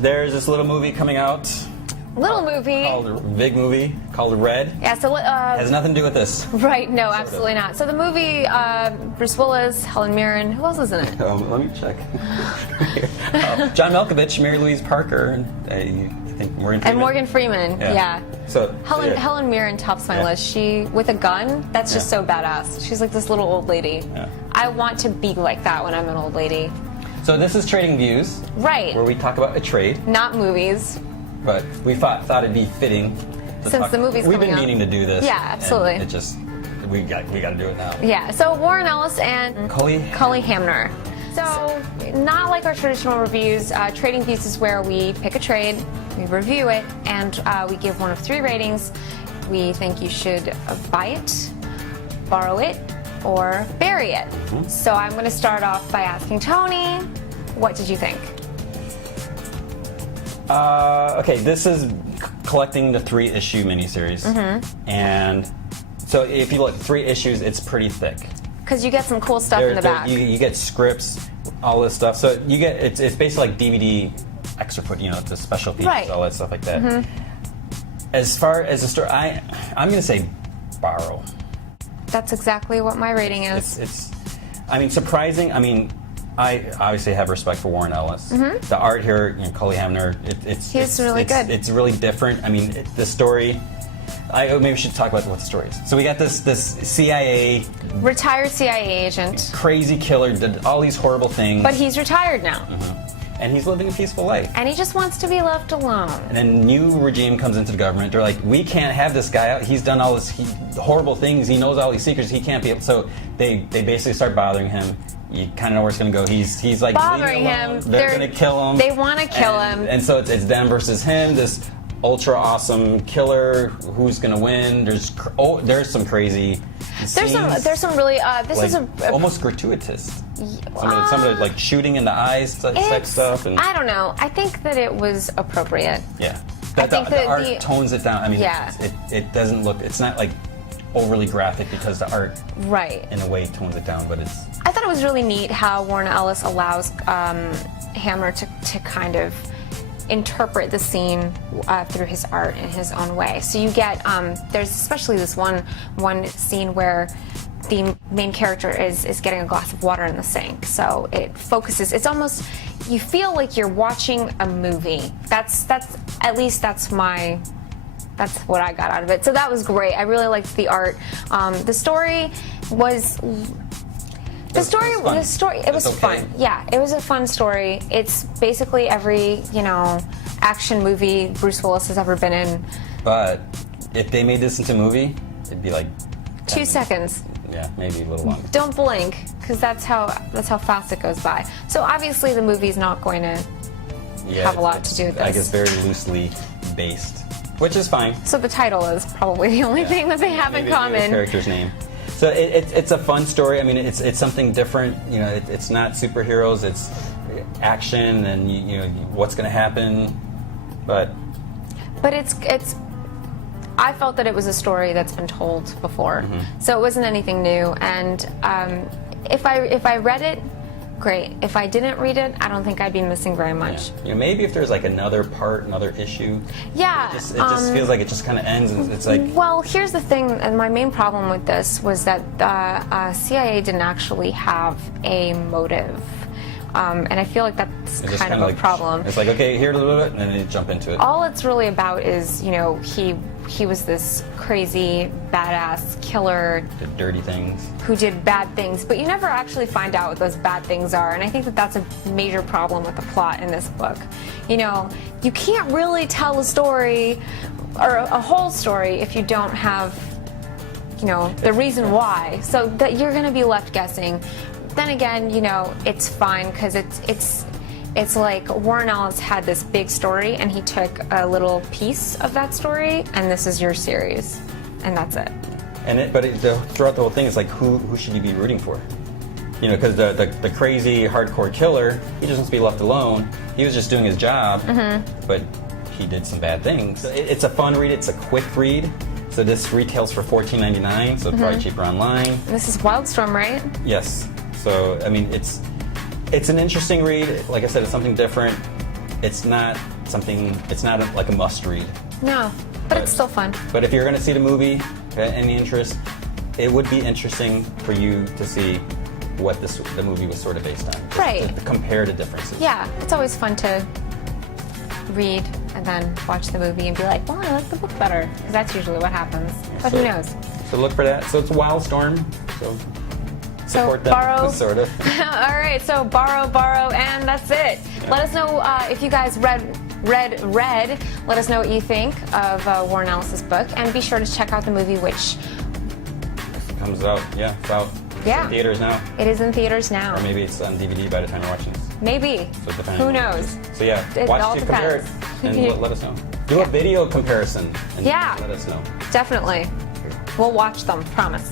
there's this little movie coming out. Little movie. Big movie called Red. Yeah, so Has nothing to do with this. right, no, absolutely not. So the movie, Bruce Willis, Helen Mirren, who else is in it? Let me check. John Malkovich, Mary Louise Parker, and I think Morgan Freeman. And Morgan Freeman, yeah. So Helen Mirren tops my list. She, with a gun, that's just so badass. She's like this little old lady. Yeah. I want to be like that when I'm an old lady. So this is Trading Views. Right. Where we talk about a trade. Not movies. But we thought it'd be fitting to Since talk. the movie's We've coming been out. meaning to do this. Yeah, absolutely. And it just we got to do it now. Yeah, so Warren Ellis and Cully Hamner. So, not like our traditional reviews, Trading Views is where we pick a trade, we review it, and we give one of 3 ratings. We think you should buy it, borrow it, or bury it. Mm-hmm. So I'm going to start off by asking Tony, what did you think? Okay, this is collecting the 3-issue miniseries, and so if you look 3 issues, it's pretty thick. Because you get some cool stuff in the back. You get scripts, all this stuff. So you get it's basically like DVD extra foot, the special features, all that stuff like that. As far as the story, I'm going to say borrow. That's exactly what my rating is. It's surprising. I obviously have respect for Warren Ellis. The art here, Cully Hamner, He's really good. It's really different. The story. Maybe we should talk about what the story is. So we got this CIA retired CIA agent, crazy killer, did all these horrible things. But he's retired now. And he's living a peaceful life. And he just wants to be left alone. And then new regime comes into the government. They're like, we can't have this guy out. He's done all this horrible things. He knows all these secrets. He can't be. So they basically start bothering him. You kind of know where it's going to go. He's like bothering him. They're going to kill him. They want to kill him. And so it's them versus him. This ultra awesome killer. Who's going to win? There's some crazy. There's some really. This is almost gratuitous. Some of the like shooting in the eyes, sex stuff. And I don't know. I think that it was appropriate. Yeah. I think the art tones it down. It doesn't look. It's not like overly graphic because the art, in a way, tones it down. But it's. I thought it was really neat how Warren Ellis allows Hammer to kind of interpret the scene through his art in his own way. So you get there's especially this one scene where the main character is getting a glass of water in the sink. So it focuses. It's almost you feel like you're watching a movie. That's at least that's what I got out of it. So that was great. I really liked the art. The story was. It was fun. Yeah, it was a fun story. It's basically every, action movie Bruce Willis has ever been in. But if they made this into a movie, it'd be like 2 seconds. Yeah, maybe a little longer. Don't blink, because that's how fast it goes by. So obviously the movie's not going to have a lot to do with this. I guess very loosely based, which is fine. So the title is probably the only thing that they have in common. The character's name. So it's a fun story. It's something different. It's not superheroes. It's action and what's going to happen. But it's. I felt that it was a story that's been told before, so it wasn't anything new. And if I read it, great. If I didn't read it, I don't think I'd be missing very much. Yeah. Maybe if there's like another issue. Yeah. It just feels like it just kind of ends, and it's like. Well, here's the thing, and my main problem with this was that CIA didn't actually have a motive. And I feel like that's kind of a problem. It's like, okay, here a little bit, and then you jump into it. All it's really about is, he was this crazy, badass killer. Did dirty things. Who did bad things, but you never actually find out what those bad things are. And I think that that's a major problem with the plot in this book. You can't really tell a story, or a whole story, if you don't have, the reason why. So that you're going to be left guessing. Then again, it's fine because it's like Warren Ellis had this big story and he took a little piece of that story, and this is your series, and that's it. But throughout the whole thing, it's like who should you be rooting for? Because the crazy hardcore killer, he just wants to be left alone. He was just doing his job, but he did some bad things. So it's a fun read. It's a quick read. So this retails for $14.99, so probably cheaper online. This is Wildstorm, right? Yes. So it's an interesting read. Like I said, it's something different. it's not something. It's not like a must-read. No, but it's still fun. But if you're going to see the movie, any interest, it would be interesting for you to see what the movie was sort of based on. Just Right. To compare the differences. Yeah, it's always fun to read and then watch the movie and be like, well, I like the book better. Because that's usually what happens. But who knows? So look for that. So it's Wildstorm. So support them. borrow. Sort of. All right, so borrow, and that's it. Yeah. Let us know if you guys read. Let us know what you think of Warren Ellis's book, and be sure to check out the movie, which Comes out. Yeah, it's out. Yeah. It's in theaters now. it is in theaters now. Or maybe it's on DVD by the time you're watching this. Maybe. So depending Who on- knows? So yeah, It watch all it, compare it, depends. and let us know. Do a video comparison and Yeah. let us know. Definitely. We'll watch them, promise.